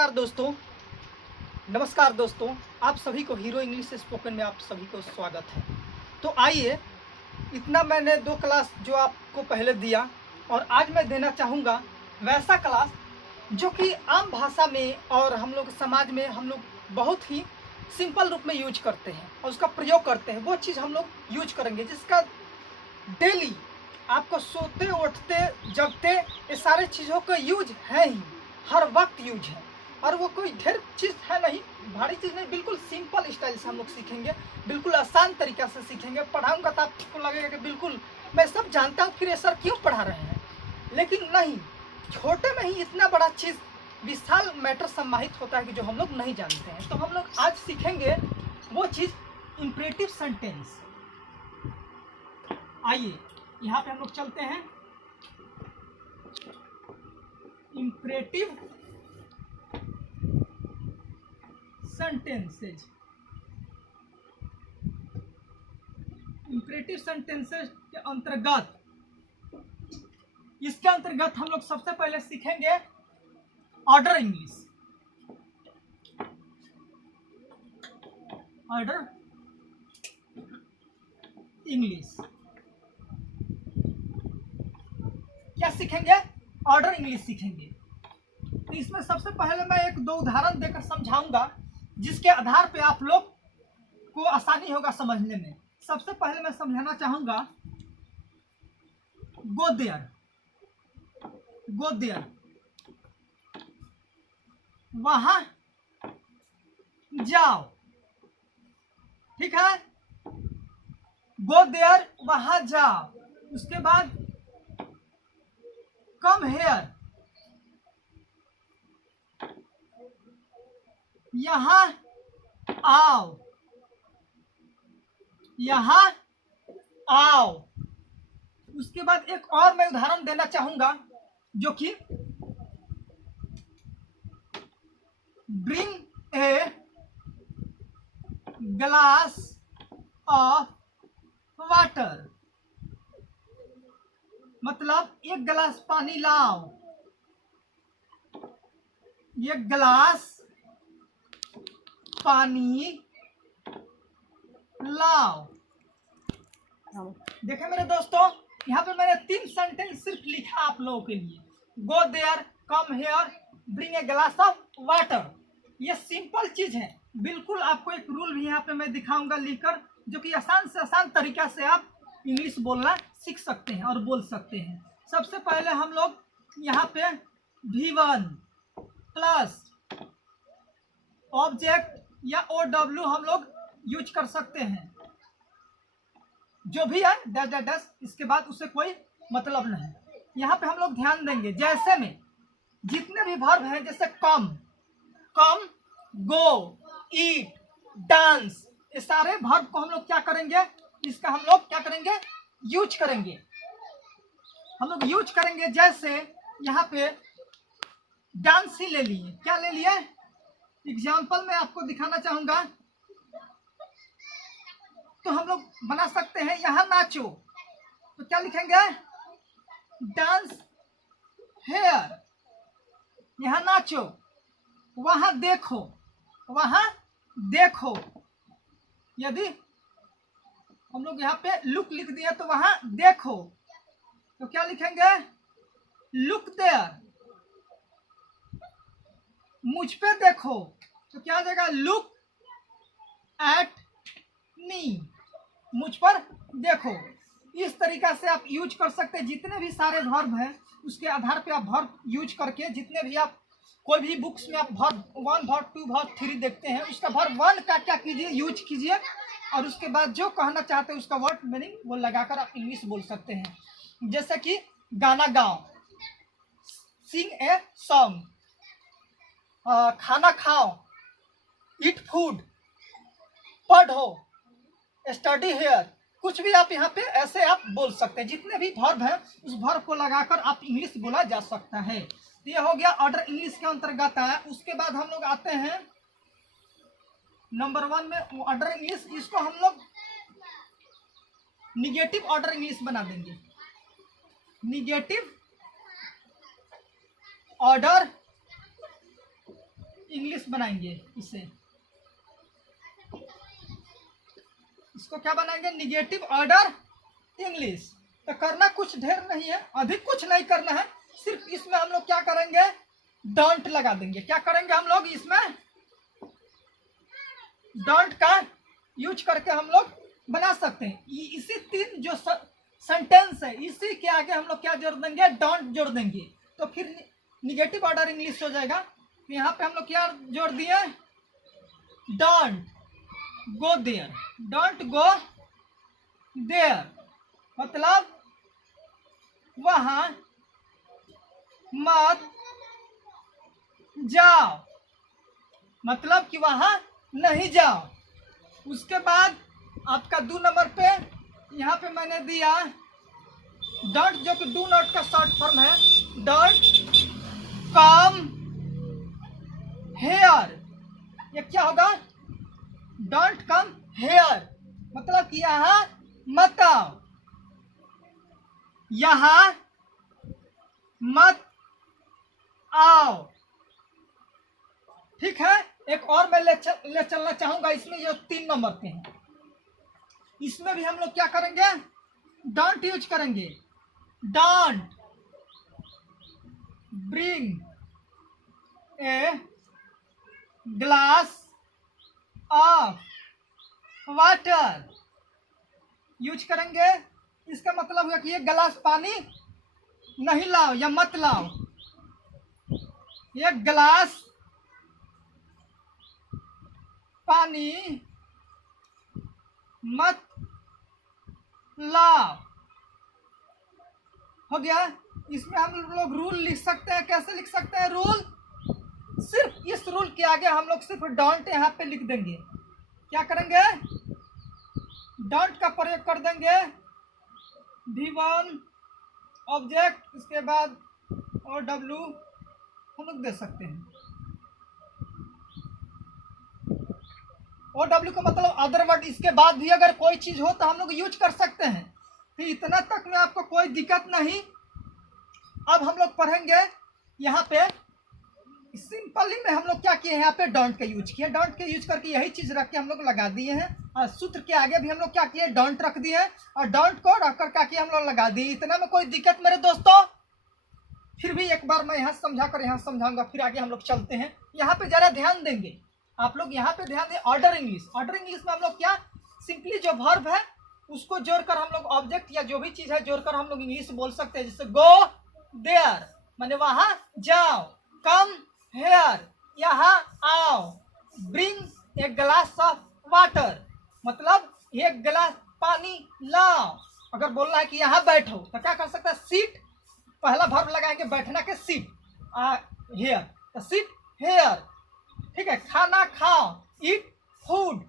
नमस्कार दोस्तों, आप सभी को हीरो इंग्लिश स्पोकन में आप सभी को स्वागत है। तो आइए, इतना मैंने 2 क्लास जो आपको पहले दिया और आज मैं देना चाहूँगा वैसा क्लास जो कि आम भाषा में और हम लोग समाज में हम लोग बहुत ही सिंपल रूप में यूज करते हैं और उसका प्रयोग करते हैं। वो चीज़ हम लोग यूज करेंगे जिसका डेली आपको सोते उठते जगते ये सारे चीज़ों का यूज है ही, हर वक्त यूज है। और वो कोई ढेर चीज़ है नहीं, भारी चीज़ नहीं, बिल्कुल सिंपल स्टाइल से हम लोग सीखेंगे, बिल्कुल आसान तरीक़ा से सीखेंगे। पढ़ाऊंगा तो आपको लगेगा कि बिल्कुल मैं सब जानता हूँ, फिर ये सर क्यों पढ़ा रहे हैं, लेकिन नहीं, छोटे में ही इतना बड़ा चीज़ विशाल मैटर समाहित होता है कि जो हम लोग नहीं जानते हैं। तो हम लोग आज सीखेंगे वो चीज़ इंपरेटिव सेंटेंस। आइए यहाँ पे हम लोग चलते हैं। इंपरेटिव सेंटेंसेज, इंपरेटिव सेंटेंसेज के अंतर्गत, इसके अंतर्गत हम लोग सबसे पहले सीखेंगे ऑर्डर इंग्लिश। ऑर्डर इंग्लिश क्या सीखेंगे? ऑर्डर इंग्लिश सीखेंगे। तो इसमें सबसे पहले मैं 1-2 उदाहरण देकर समझाऊंगा जिसके आधार पे आप लोग को आसानी होगा समझने में। सबसे पहले मैं समझाना चाहूंगा गो देयर, गो देयर, वहां जाओ, ठीक है। गो देयर, वहां जाओ। उसके बाद कम हेयर, यहां आओ, यहां आओ। उसके बाद एक और मैं उदाहरण देना चाहूंगा जो कि bring a glass of water, मतलब 1 गिलास पानी लाओ, 1 गिलास पानी लाओ। देखें मेरे दोस्तों, यहाँ पे मैंने 3 सेंटेंस सिर्फ लिखा आप लोगों के लिए। Go there, come here, bring a glass of water. ये सिंपल चीज है, बिल्कुल। आपको एक रूल भी यहाँ पे मैं दिखाऊंगा लिखकर, जो कि आसान से आसान तरीका से आप इंग्लिश बोलना सीख सकते हैं और बोल सकते हैं। सबसे पहले हम लोग यहाँ पे V1 प्लस ऑब्जेक्ट या OW हम लोग यूज कर सकते हैं, जो भी है डैश डैश डैश, इसके बाद उससे कोई मतलब नहीं। यहाँ पे हम लोग ध्यान देंगे जैसे में जितने भी वर्ब हैं, जैसे कम, कम, गो, ईट, डांस, ये सारे वर्ब को हम लोग क्या करेंगे, इसका हम लोग क्या करेंगे, यूज करेंगे। हम लोग यूज करेंगे जैसे यहाँ पे डांस ही ले लिए, क्या ले लिए, एग्जाम्पल में आपको दिखाना चाहूंगा। तो हम लोग बना सकते हैं यहाँ नाचो, तो क्या लिखेंगे, डांस हेयर, यहाँ नाचो। वहां देखो, वहां देखो। यदि हम लोग यहाँ पे लुक लिख दिया तो वहां देखो, तो क्या लिखेंगे, लुक देयर। मुझ पे देखो, तो क्या आ जाएगा, लुक एट मी, मुझ पर देखो। इस तरीका से आप यूज कर सकते हैं। जितने भी सारे वर्ब हैं उसके आधार पे आप वर्ब यूज करके, जितने भी आप कोई भी बुक्स में आप वर्ब 1, वर्ब 2, वर्ब 3 देखते हैं, उसका वर्ब 1 का क्या कीजिए, यूज कीजिए, और उसके बाद जो कहना चाहते हैं उसका वर्ड मीनिंग वो लगाकर आप इंग्लिश बोल सकते हैं। जैसे कि गाना गाओ, सिंग ए सॉन्ग, खाना खाओ, ईट फूड, पढ़ो, स्टडी हेयर, कुछ भी आप यहाँ पे ऐसे आप बोल सकते हैं। जितने भी वर्ब हैं उस वर्ब को लगाकर आप इंग्लिश बोला जा सकता है। ये हो गया ऑर्डर इंग्लिश के अंतर्गत आया। उसके बाद हम लोग आते हैं नंबर 1 में ऑर्डर इंग्लिश। इसको हम लोग निगेटिव ऑर्डर इंग्लिश बना देंगे। निगेटिव ऑर्डर इंग्लिश बनाएंगे इसे, इसको क्या बनाएंगे, निगेटिव ऑर्डर इंग्लिश। तो करना कुछ ढेर नहीं है, अधिक कुछ नहीं करना है, सिर्फ इसमें हम लोग क्या करेंगे, डोंट लगा देंगे। क्या करेंगे हम लोग, इसमें डोंट का यूज करके हम लोग बना सकते हैं। इसी तीन जो सेंटेंस है इसी के आगे हम लोग क्या जोड़ देंगे, डोंट जोड़ देंगे, तो फिर निगेटिव ऑर्डर इंग्लिश हो जाएगा। तो यहाँ पे हम लोग क्या जोड़ दिए, don't go there, don't go there मतलब वहां मत जाओ, मतलब कि वहां नहीं जाओ। उसके बाद आपका 2 नंबर पे यहाँ पे मैंने दिया डोंट, जो कि डू नॉट का शॉर्ट फॉर्म है, डोंट कम हेयर। ये क्या होगा, डोंट कम हेयर मतलब कि यहाँ मत आओ, यहाँ मत आओ। ठीक है, एक और मैं ले चलना चाहूंगा इसमें, जो 3 नंबर पे है, इसमें भी हम लोग क्या करेंगे, डोंट यूज करेंगे। Don't bring a glass of water use करेंगे। इसका मतलब हुआ कि ये गिलास पानी नहीं लाओ या मत लाओ, ये गिलास पानी मत लाओ, हो गया। इसमें हम लोग रूल लिख सकते हैं, कैसे लिख सकते हैं रूल, सिर्फ इस रूल के आगे हम लोग सिर्फ डोंट यहाँ पे लिख देंगे। क्या करेंगे, डोंट का प्रयोग कर देंगे, V1 ऑब्जेक्ट, इसके बाद OW हम लोग दे सकते हैं। OW का मतलब अदर वर्ड, इसके बाद भी अगर कोई चीज हो तो हम लोग यूज कर सकते हैं। तो इतना तक में आपको कोई दिक्कत नहीं। अब हम लोग पढ़ेंगे यहाँ पे सिंपली में हम लोग क्या किए हैं, यहाँ पे डोंट का यूज किया, डोंट के यूज करके यही चीज रख के हम लोग लगा दिए हैं, और सूत्र के आगे भी हम लोग क्या किए, डोंट रख दिए, और डोंट को रखकर क्या किए, हम लोग लगा दिए। इतना में कोई दिक्कत मेरे दोस्तों, फिर भी एक बार मैं यहाँ समझा कर यहाँ समझाऊंगा, फिर आगे हम लोग चलते हैं। यहाँ पे जरा ध्यान देंगे आप लोग, यहाँ पे ध्यान दें, ऑर्डर इंग्लिश। ऑर्डर इंग्लिश में हम लोग क्या, सिंपली जो वर्ब है उसको जोड़कर हम लोग ऑब्जेक्ट या जो भी चीज है जोड़कर हम लोग इंग्लिश बोल सकते हैं। जैसे गो देयर माने वहां जाओ, कम हेयर यहाँ आओ, bring a glass of water मतलब एक गिलास पानी लाओ। अगर बोलना है कि यहाँ बैठो तो क्या कर सकता है, सीट, पहला वर्ब लगाएंगे बैठना के, सीट हेयर, तो सीट हेयर। ठीक है, खाना खाओ, ईट फूड,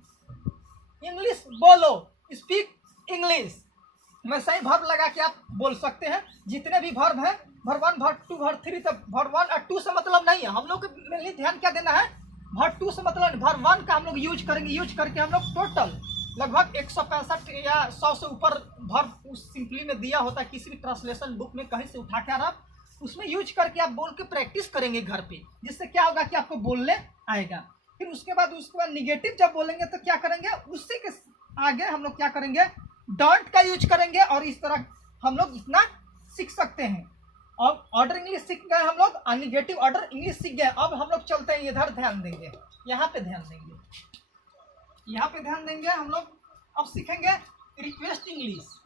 इंग्लिश बोलो, स्पीक इंग्लिश। वैसा ही वर्ब लगा के आप बोल सकते हैं। जितने भी वर्ब है, वर्ब 1 वर्ब 2 वर्ब 3, तो वर्ब 1 और 2 से मतलब नहीं है, हम लोग को मेनली ध्यान क्या देना है, वर्ब 2 से मतलब वर्ब 1 का हम लोग यूज करेंगे। यूज करके हम लोग टोटल लगभग 165 या 100 से ऊपर वर्ब उस सिंपली में दिया होता है, किसी भी ट्रांसलेशन बुक में कहीं से उठा कर आप उसमें यूज करके आप बोल के प्रैक्टिस करेंगे घर पे, जिससे क्या होगा कि आपको बोलने आएगा। फिर उसके बाद निगेटिव जब बोलेंगे तो क्या करेंगे, उसी के आगे हम लोग क्या करेंगे, डोंट का यूज करेंगे, और इस तरह हम लोग इतना सीख सकते हैं। और ऑर्डर इंग्लिश सीख गए हम लोग, निगेटिव ऑर्डर इंग्लिश सीख गए। अब हम लोग चलते हैं इधर, ध्यान देंगे, यहाँ पे ध्यान देंगे, यहाँ पे ध्यान देंगे। हम लोग अब सीखेंगे रिक्वेस्ट इंग्लिश।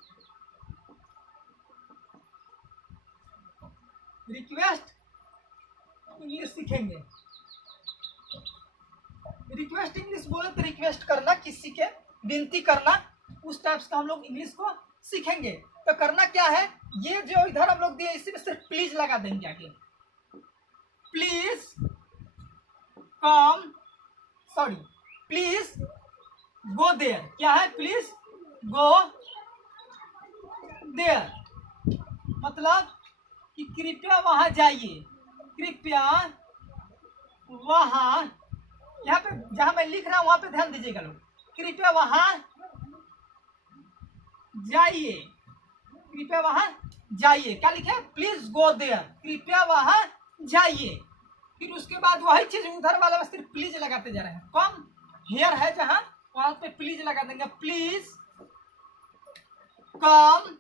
रिक्वेस्ट इंग्लिश सीखेंगे। रिक्वेस्ट इंग्लिश बोले तो रिक्वेस्ट करना, किसी के विनती करना, उस टाइप्स का हम लोग इंग्लिश को सीखेंगे। तो करना क्या है, ये जो इधर हम लोग दिए इसी में सिर्फ प्लीज लगा देंगे आगे, please come, sorry please go there. क्या है, प्लीज गो देयर मतलब कि कृपया वहां जाइए, कृपया वहां, यहाँ पे जहां मैं लिख रहा हूं वहां पे ध्यान दीजिएगा लोग, कृपया वहां जाइए, कृपया वहां जाइए। क्या लिखे, प्लीज गो देयर, कृपया वहां जाइए। फिर उसके बाद वही चीज उधर वाला में सिर्फ प्लीज लगाते जा रहे हैं। कम हेयर है जहां वहां पे प्लीज लगा देंगे, प्लीज कम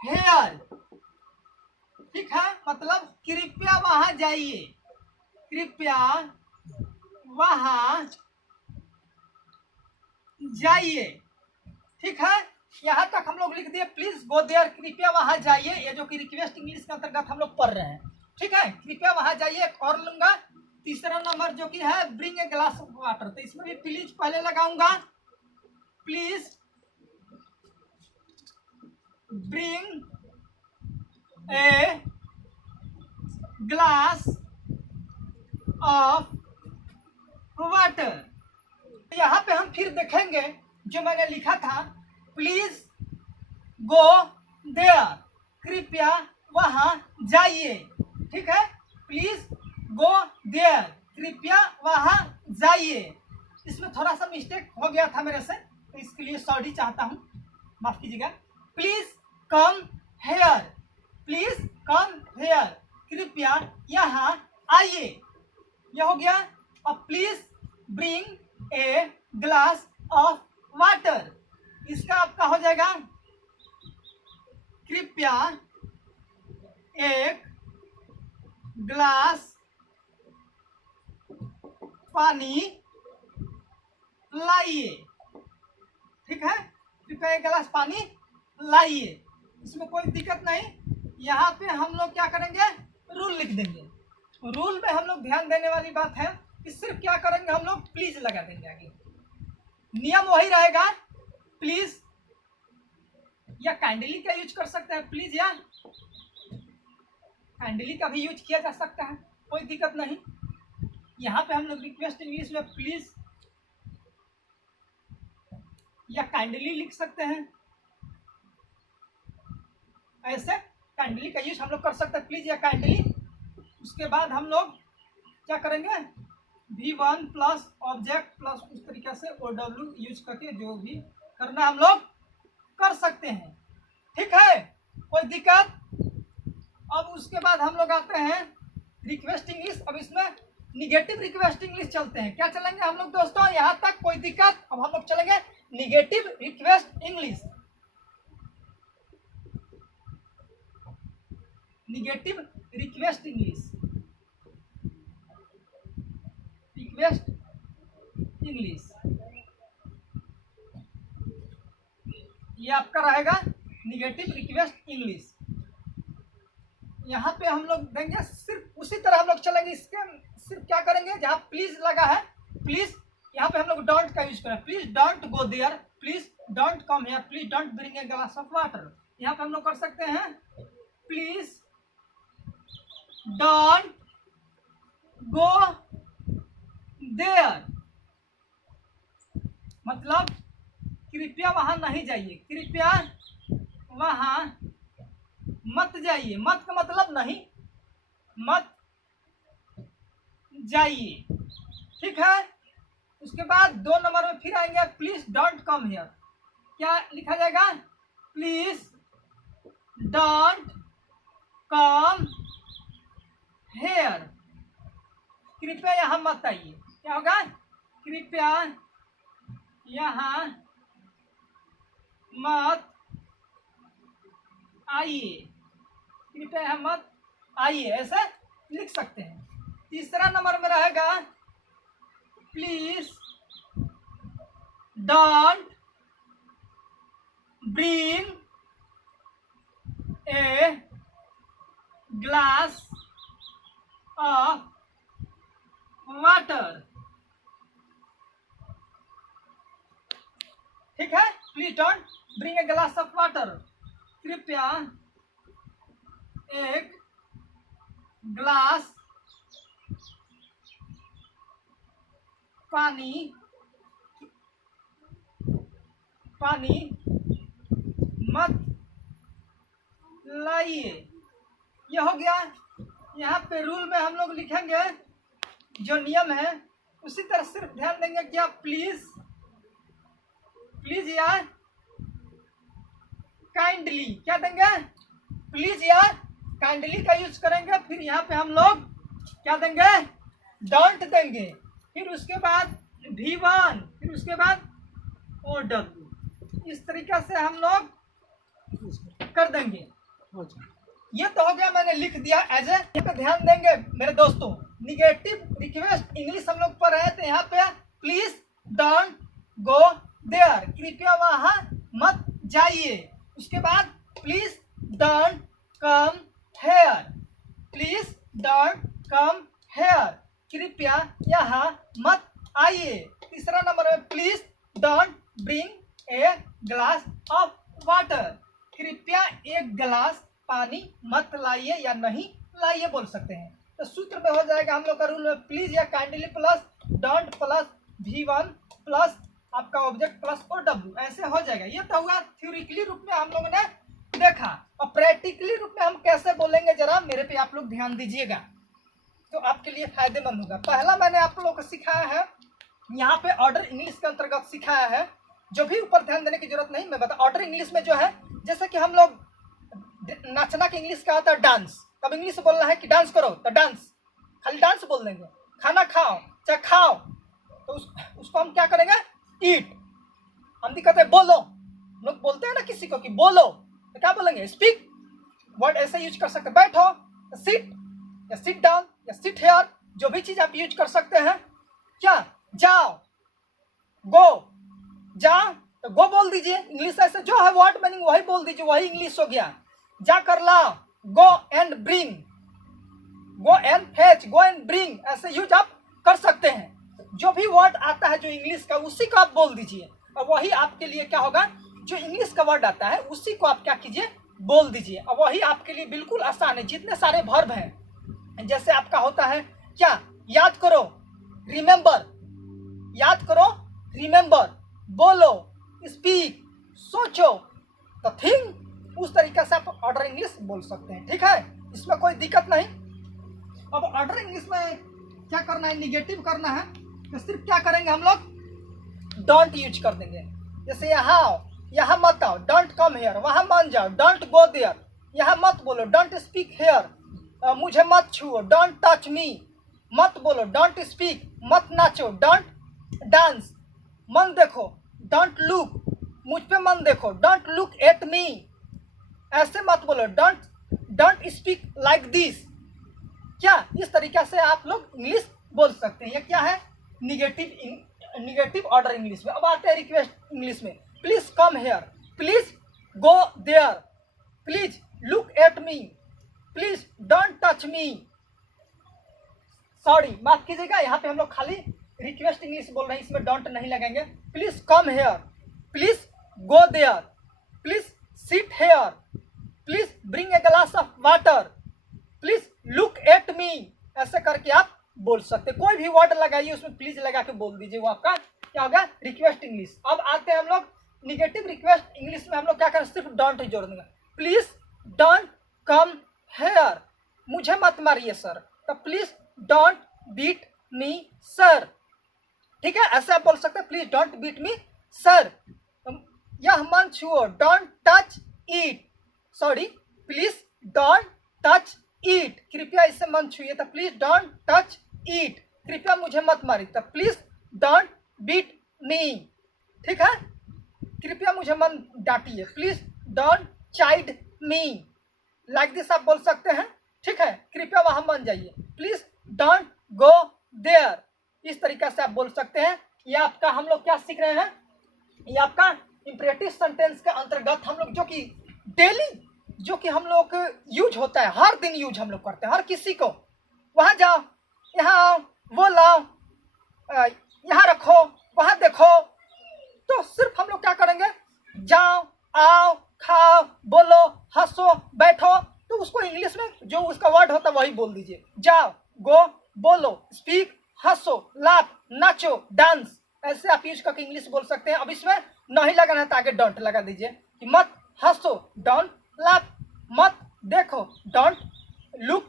हेयर। ठीक है, मतलब कृपया वहां जाइए, कृपया वहां जाइए। ठीक है, यहाँ तक हम लोग लिख दिए, प्लीज गो देयर, कृपया वहां जाइए। ये जो कि रिक्वेस्ट इंग्लिश के अंतर्गत हम लोग पढ़ रहे हैं। ठीक है, कृपया वहां जाइए। एक और लूंगा, तीसरा नंबर जो कि है bring a glass of water, तो इसमें भी प्लीज पहले लगाऊंगा, please bring a glass of water. यहाँ पे हम फिर देखेंगे जो मैंने लिखा था, प्लीज गो देयर, कृपया वहां जाइए। ठीक है, प्लीज गो देयर, कृपया वहां जाइए। इसमें थोड़ा सा मिस्टेक हो गया था मेरे से, तो इसके लिए सॉरी चाहता हूं, माफ कीजिएगा। Please come here, please come hair, कृपया यहाँ आइए, यह हो गया। और please bring a glass of water, इसका आपका हो जाएगा, कृपया एक ग्लास पानी लाइए। ठीक है, कृपया एक गिलास पानी लाइए, इसमें कोई दिक्कत नहीं। यहाँ पे हम लोग क्या करेंगे, रूल लिख देंगे। रूल में हम लोग ध्यान देने वाली बात है कि सिर्फ क्या करेंगे, हम लोग प्लीज लगा देंगे आगे। नियम वही रहेगा, प्लीज या काइंडली का यूज कर सकते हैं, प्लीज या काइंडली का भी यूज किया जा सकता है, कोई दिक्कत नहीं। यहाँ पे हम लोग रिक्वेस्ट इंग्लिश में प्लीज या काइंडली लिख सकते हैं। ऐसे काइंडली का यूज हम लोग कर सकते हैं, प्लीज या काइंडली। उसके बाद हम लोग क्या करेंगे, V1 प्लस ऑब्जेक्ट प्लस उस तरीके से OW यूज करके जो भी करना हम लोग कर सकते हैं। ठीक है, कोई दिक्कत। अब उसके बाद हम लोग आते हैं रिक्वेस्ट इंग्लिश। अब इसमें निगेटिव रिक्वेस्ट इंग्लिश चलते हैं। क्या चलेंगे हम लोग दोस्तों, यहाँ तक कोई दिक्कत। अब हम लोग चलेंगे negative request English. Negative request English, request English, ये आपका रहेगा निगेटिव रिक्वेस्ट इंग्लिश। यहाँ पे हम लोग देंगे सिर्फ उसी तरह हम लोग चलेंगे। इसके सिर्फ क्या करेंगे, जहाँ प्लीज लगा है, प्लीज यहाँ पे हम लोग डोंट का यूज करें, please don't go there, please don't come here, please don't bring a glass of water. यहाँ पे हम लोग कर सकते हैं, प्लीज डोंट गो देयर, मतलब कृपया वहां नहीं जाइए, कृपया वहां मत जाइए। मत का मतलब नहीं, मत जाइए। ठीक है, उसके बाद 2 नंबर में फिर आएंगे, प्लीज डोंट कम हियर। क्या लिखा जाएगा, प्लीज डोंट कम हेयर, कृपया यहाँ मत आइए। क्या होगा, कृपया यहाँ मत आइए, कृपया यहाँ मत आइए, ऐसे लिख सकते हैं। तीसरा नंबर में रहेगा, please don't bring a glass of water. ठीक है, please don't bring a glass of water, कृपया एक ग्लास पानी मत लाइए। यह हो गया। यहाँ पे रूल में हम लोग लिखेंगे जो नियम है, उसी तरह सिर्फ ध्यान देंगे कि आप प्लीज या काइंडली, क्या देंगे, प्लीज या काइंडली का यूज करेंगे। फिर यहाँ पे हम लोग क्या देंगे, डोंट देंगे। फिर उसके बाद V1, फिर उसके बाद OW। इस तरीके से हम लोग कर देंगे। ये तो हो गया, मैंने लिख दिया एज ए। पे ध्यान देंगे मेरे दोस्तों, निगेटिव रिक्वेस्ट इंग्लिश हम लोग पढ़ रहे थे। यहाँ पे प्लीज डोंट गो देयर, कृपया वहां मत जाइए। उसके बाद please don't come here, please don't come here, कृपया यहाँ मत आइए। तीसरा नंबर है please don't bring a glass of water, कृपया एक गिलास पानी मत लाइए या नहीं लाइए बोल सकते हैं। तो सूत्र में हो जाएगा हम लोग का रूल में प्लीज या kindly plus don't plus V1 plus आपका ऑब्जेक्ट प्लस OW, ऐसे हो जाएगा। ये तो हुआ थ्योरिकली रूप में हम लोगों ने देखा। और प्रैक्टिकली रूप में हम कैसे बोलेंगे जरा मेरे पे आप लोग ध्यान दीजिएगा, तो आपके लिए फायदेमंद होगा। पहला मैंने आप लोगों को सिखाया है यहाँ पे ऑर्डर इंग्लिश के अंतर्गत सिखाया है, जो भी ऊपर ध्यान देने की जरूरत नहीं। मैं बता ऑर्डर इंग्लिश में जो है, जैसे कि हम लोग नाचना के इंग्लिश का होता है डांस, तब इंग्लिश बोलना है कि डांस करो तो डांस, खाली डांस बोल देंगे। खाना खाओ चाहे खाओ, तो उसको हम क्या करेंगे, ईट। हम भी कहते हैं बोलो, लोग बोलते हैं ना किसी को कि बोलो, तो क्या बोलेंगे, स्पीक। वर्ड ऐसे यूज कर सकते हैं, बैठो सिट या सिट डाउन या सिट हेयर, जो भी चीज आप यूज कर सकते हैं। क्या, जाओ, गो, जाओ तो गो बोल दीजिए। इंग्लिश ऐसे जो है वर्ड मीनिंग वही बोल दीजिए, वही इंग्लिश हो गया। जा कर लाओ, go and bring, go and fetch, go and bring, ऐसे यूज आप कर सकते हैं। जो भी वर्ड आता है जो इंग्लिश का, उसी को आप बोल दीजिए, और वही आपके लिए क्या होगा, जो इंग्लिश का वर्ड आता है उसी को आप क्या कीजिए, बोल दीजिए, और वही आपके लिए बिल्कुल आसान है। जितने सारे वर्ब हैं, जैसे आपका होता है क्या, याद करो, रिमेंबर, याद करो, रिमेंबर, बोलो, स्पीक, सोचो, तो थिंक, उस तरीके से आप ऑर्डर इंग्लिश बोल सकते हैं। ठीक है, इसमें कोई दिक्कत नहीं। अब ऑर्डर इंग्लिश में क्या करना है, निगेटिव करना है, तो सिर्फ क्या करेंगे हम लोग, डोंट यूज कर देंगे। जैसे यहाँ आओ, यहाँ मत आओ, डोंट कम हेयर, वहां मान जाओ, डोंट गो देयर, यहाँ मत बोलो, डोंट स्पीक हेयर, मुझे मत छुओ, डोंट टच मी, मत बोलो, डोंट स्पीक, मत नाचो, डोंट डांस, मन देखो, डोंट लुक, मुझ पे मन देखो, डोंट लुक एट मी, ऐसे मत बोलो, डोंट स्पीक लाइक दिस। क्या, इस तरीके से आप लोग इंग्लिश बोल सकते हैं। ये क्या है, निगेटिव ऑर्डर इंग्लिश में। अब आते हैं रिक्वेस्ट इंग्लिश में, please come here, please go there, please look at me, please don't touch me. Sorry, माफ कीजिएगा, यहाँ पे हम लोग खाली रिक्वेस्ट इंग्लिश बोल रहे हैं, इसमें डोंट नहीं लगाएंगे। Please come here, please go there, please sit here, please bring a glass of water, please look at me, ऐसे करके आप बोल सकते। कोई भी वर्ड लगाइए उसमें प्लीज लगा के बोल दीजिए, वो आपका क्या होगा, रिक्वेस्ट इंग्लिश। अब आते हैं हम लोग निगेटिव रिक्वेस्ट इंग्लिश में। हम लोग क्या करें, सिर्फ डोंट ही जोड़ देंगे। प्लीज डोंट कम हेयर, मुझे मत मारिए सर, तो please don't beat me sir. ठीक है, ऐसे आप बोल सकते हैं, please don't beat me sir. यह मन छुओ, don't touch it, sorry, please don't touch it, कृपया इससे मन छुइए, तो प्लीज डोंट टच इट, कृपया मुझे मत मारिए, तो प्लीज डोंट बीट मी। ठीक है, कृपया मुझे मन डांटिए, please don't child me, like this आप बोल सकते हैं। ठीक है, कृपया वहां मान जाइए, प्लीज डोंट गो देयर, इस तरीके से आप बोल सकते हैं। ये आपका हम लोग क्या सीख रहे हैं, ये आपका इंपरेटिव सेंटेंस के अंतर्गत हम लोग जो कि डेली, जो कि हम लोग यूज होता है, हर दिन यूज हम लोग करते हैं, हर किसी को, वहां जाओ, यहाँ आओ, वो लाओ, यहाँ रखो, वहां देखो, तो सिर्फ हम लोग क्या करेंगे, जाओ, आओ, खाओ, बोलो, हंसो, बैठो, तो उसको इंग्लिश में जो उसका वर्ड होता है वही बोल दीजिए। जाओ, गो, बोलो, स्पीक, हंसो, लाफ, नाचो, डांस, ऐसे आप यूज करके इंग्लिश बोल सकते हैं। अब इसमें नहीं लगाना है तो आगे डोंट लगा दीजिए, कि मत हंसो, डोंट लाफ, मत देखो, डोंट लुक,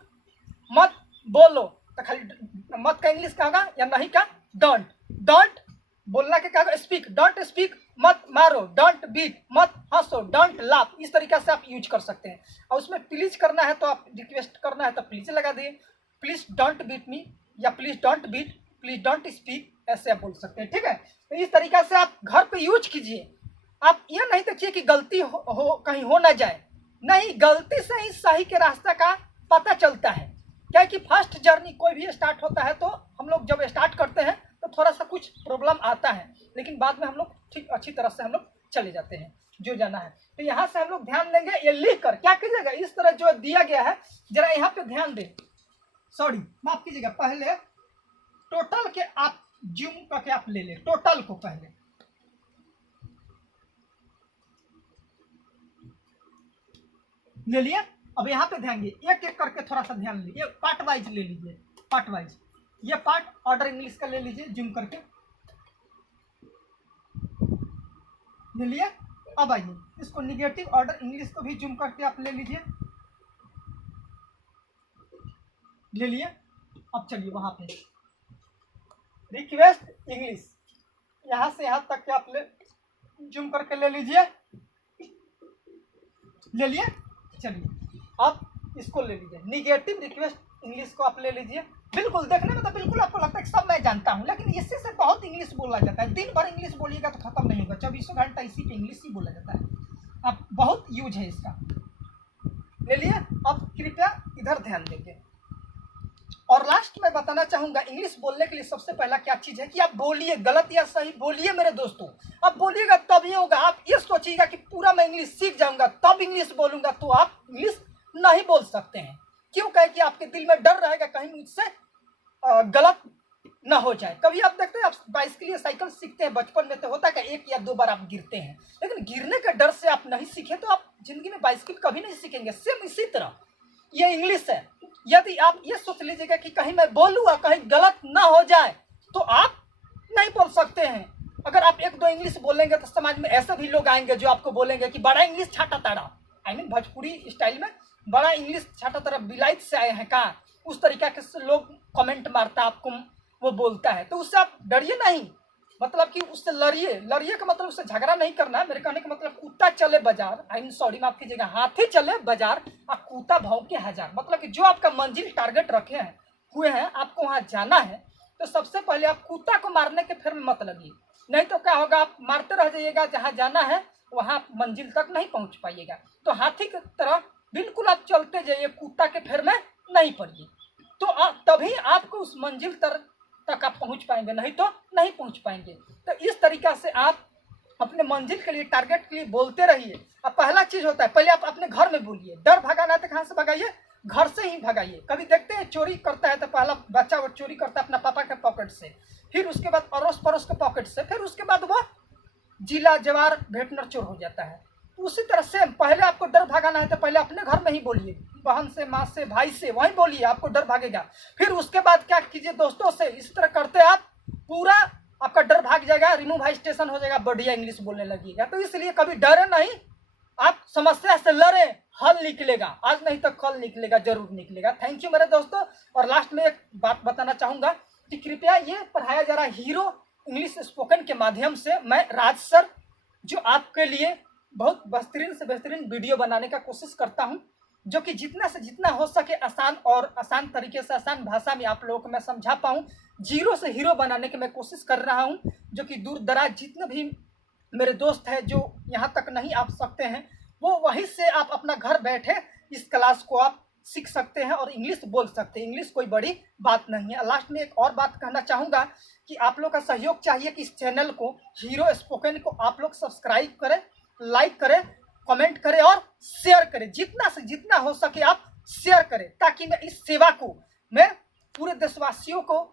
मत बोलो, तो खाली मत का इंग्लिश क्या होगा, या नहीं का डोंट, डोंट बोलना के क्या होगा, स्पीक, डोंट स्पीक, मत मारो, डोंट बीट, मत हंसो, डोंट लाफ, इस तरीके से आप यूज कर सकते हैं। और उसमें प्लीज करना है तो आप रिक्वेस्ट करना है तो प्लीज लगा दिए, प्लीज डोंट बीट मी, या please don't beat, please don't speak, ऐसे आप बोल सकते हैं। ठीक है, तो इस तरीका से आप घर पे यूज कीजिए। आप ये नहीं देखिए कि गलती हो कहीं हो ना जाए, नहीं, गलती से ही सही के रास्ते का पता चलता है। क्या है कि फर्स्ट जर्नी कोई भी स्टार्ट होता है तो हम लोग जब स्टार्ट करते हैं तो थोड़ा सा कुछ प्रॉब्लम आता है, लेकिन बाद में हम लोग ठीक अच्छी तरह से हम लोग चले जाते हैं जो जाना है। तो यहाँ से हम लोग ध्यान देंगे, ये लिख कर क्या कीजिएगा, इस तरह जो दिया गया है जरा यहाँ पे ध्यान दें, सॉरी माफ कीजिएगा, पहले टोटल के आप जूम करके आप ले लें, टोटल को पहले ले लिया। अब यहाँ पे ध्यान दिए, एक एक करके थोड़ा सा ध्यान लीजिए, पार्ट वाइज ले लीजिए, पार्ट वाइज। ये पार्ट ऑर्डर इंग्लिश का ले लीजिए, जूम करके ले लिया। अब आइए इसको निगेटिव ऑर्डर इंग्लिश को भी जूम करके आप ले लीजिए, ले लिए। अब चलिए वहां पे रिक्वेस्ट इंग्लिश, यहां से यहां तक के आप ले जूम करके ले लीजिए, ले लिए। चलिए अब इसको ले लीजिए, निगेटिव रिक्वेस्ट इंग्लिश को आप ले लीजिए। बिल्कुल देखने में तो बिल्कुल आपको लगता है कि सब मैं जानता हूं, लेकिन इससे से बहुत इंग्लिश बोला जाता है। दिन भर इंग्लिश बोलिएगा तो खत्म नहीं होगा, 24 घंटा इसी पे इंग्लिश ही बोला जाता है। अब बहुत यूज है इसका, ले लिए। अब कृपया इधर ध्यान देंगे। और लास्ट में बताना चाहूंगा, इंग्लिश बोलने के लिए सबसे पहला क्या चीज है कि आप बोलिए, गलत या सही बोलिए मेरे दोस्तों। अब बोलिएगा तब ये होगा, आप ये सोचिएगा कि पूरा मैं इंग्लिश सीख जाऊंगा तब इंग्लिश बोलूंगा, तो आप इंग्लिश नहीं बोल सकते हैं। क्यों? कहे कि आपके दिल में डर रहेगा कहीं मुझसे गलत ना हो जाए। कभी आप देखते हैं, आप बाइसिकल या साइकिल सीखते हैं, बचपन में तो होता है कि 1 या 2 बार आप गिरते हैं, लेकिन गिरने के डर से आप नहीं सीखे तो आप जिंदगी में बाइसिकल कभी नहीं सीखेंगे। सेम इसी तरह ये इंग्लिश है। यदि आप ये सोच लीजिएगा कि कहीं मैं बोलूँगा कहीं गलत ना हो जाए तो आप नहीं बोल सकते हैं। अगर आप 1-2 इंग्लिश बोलेंगे तो समाज में ऐसे भी लोग आएंगे जो आपको बोलेंगे कि बड़ा इंग्लिश छाटा तारा, आई मीन भोजपुरी स्टाइल में, बड़ा इंग्लिश छाटा तारा, बिलायत से आए हैं का, उस तरीका के लोग कमेंट मारता है आपको, वो बोलता है। तो उससे आप डरिए नहीं, मतलब कि उससे लड़िए। लड़िए का मतलब उससे झगड़ा नहीं करना है। मेरे कहने का मतलब कुत्ता चले बाजार, आई मीन सॉरी माफ कीजिएगा, हाथी चले बाजार और कुत्ता भौंके हजार। मतलब कि जो आपका मंजिल टारगेट रखे हैं हुए हैं, आपको वहां जाना है, तो सबसे पहले आप कुत्ता को मारने के फिर में मत लगिए, नहीं तो क्या होगा, आप मारते रह जाइएगा, जहाँ जाना है वहां मंजिल तक नहीं पहुंच पाइएगा। तो हाथी की तरह बिल्कुल आप चलते जाइए, कुत्ता के फिर में नहीं पड़िए, तो तभी आपको उस मंजिल तक आप पहुंच पाएंगे, नहीं तो नहीं पहुंच पाएंगे। तो इस तरीका से आप अपने मंजिल के लिए, टारगेट के लिए बोलते रहिए। अब पहला चीज होता है, पहले आप अपने घर में बोलिए। डर भगाना है तो कहाँ से भगाइए? घर से ही भगाइए। कभी देखते हैं चोरी करता है तो पहला बच्चा वो चोरी करता है अपना पापा के पॉकेट से, फिर उसके बाद अड़ोस पड़ोस के पॉकेट से, फिर उसके बाद वह जिला जवार भेटनर चोर हो जाता है। उसी तरह से पहले आपको डर भगाना है तो पहले अपने घर में ही बोलिए, बहन से, माँ से, भाई से, वहीं बोलिए, आपको डर भागेगा। फिर उसके बाद क्या कीजिए दोस्तों से, इस तरह करते आप पूरा आपका डर भाग जाएगा, रिमूव हाई स्टेशन हो जाएगा, बढ़िया इंग्लिश बोलने लगेगा। तो इसलिए कभी डरे नहीं, आप समस्या से लड़े, हल निकलेगा, आज नहीं तो कल निकलेगा, जरूर निकलेगा। थैंक यू मेरे दोस्तों। और लास्ट में एक बात बताना चाहूंगा कि कृपया ये पढ़ाया जा रहा हीरो इंग्लिश स्पोकन के माध्यम से, मैं राज सर, जो आपके लिए बहुत बेहतरीन से बेहतरीन वीडियो बनाने का कोशिश करता हूं, जो कि जितना से जितना हो सके आसान तरीके से, आसान भाषा में आप लोगों को मैं समझा पाऊं। जीरो से हीरो बनाने की मैं कोशिश कर रहा हूं, जो कि दूर दराज जितने भी मेरे दोस्त हैं जो यहाँ तक नहीं आ सकते हैं, वो वहीं से आप अपना घर बैठे इस क्लास को आप सीख सकते हैं और इंग्लिश बोल सकते हैं। इंग्लिश कोई बड़ी बात नहीं है। लास्ट में एक और बात कहना चाहूँगा कि आप लोग का सहयोग चाहिए कि इस चैनल को, हीरो स्पोकन को, आप लोग सब्सक्राइब करें, लाइक करें, कमेंट करें और शेयर करें। जितना से जितना हो सके आप शेयर करें, ताकि मैं इस सेवा को मैं पूरे देशवासियों को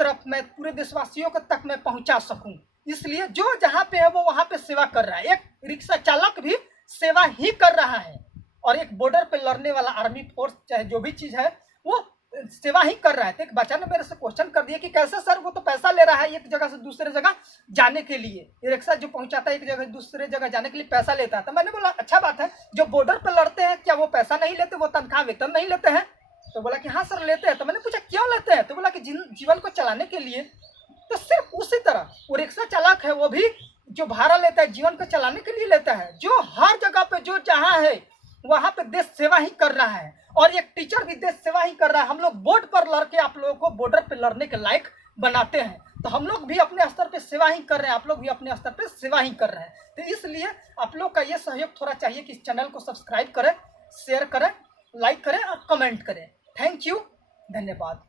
तक मैं पहुंचा सकूं। इसलिए जो जहां पे है वो वहां पे सेवा कर रहा है। एक रिक्शा चालक भी सेवा ही कर रहा है, और एक बॉर्डर पे लड़ने वाला आर्मी फोर्स, चाहे जो भी चीज है, वो सेवा ही कर रहा है। तो एक बच्चा ने मेरे से क्वेश्चन कर दिया कि कैसे सर, वो तो पैसा ले रहा है एक जगह से दूसरे जगह जाने के लिए, रिक्शा जो पहुंचाता है एक जगह से दूसरे जगह जाने के लिए पैसा लेता है। तो मैंने बोला अच्छा बात है, जो बॉर्डर पे लड़ते हैं क्या वो पैसा नहीं लेते, वो तनख्वाह वेतन नहीं लेते हैं? तो बोला कि हाँ सर लेते हैं। तो मैंने पूछा क्यों लेते हैं? तो बोला कि जीवन को चलाने के लिए। तो सिर्फ उसी तरह वो रिक्शा चालक है, वो भी जो भाड़ा लेता है जीवन को चलाने के लिए लेता है। जो हर जगह पे जो जहाँ है वहां पे देश सेवा ही कर रहा है। और एक टीचर भी देश सेवा ही कर रहा है। हम लोग बोर्ड पर लड़ के आप लोगों को बॉर्डर पर लड़ने के लायक बनाते हैं। तो हम लोग भी अपने स्तर पे सेवा ही कर रहे हैं, आप लोग भी अपने स्तर पे सेवा ही कर रहे हैं। तो इसलिए आप लोग का ये सहयोग थोड़ा चाहिए कि इस चैनल को सब्सक्राइब करें, शेयर करें, लाइक करें और कमेंट करें। थैंक यू, धन्यवाद।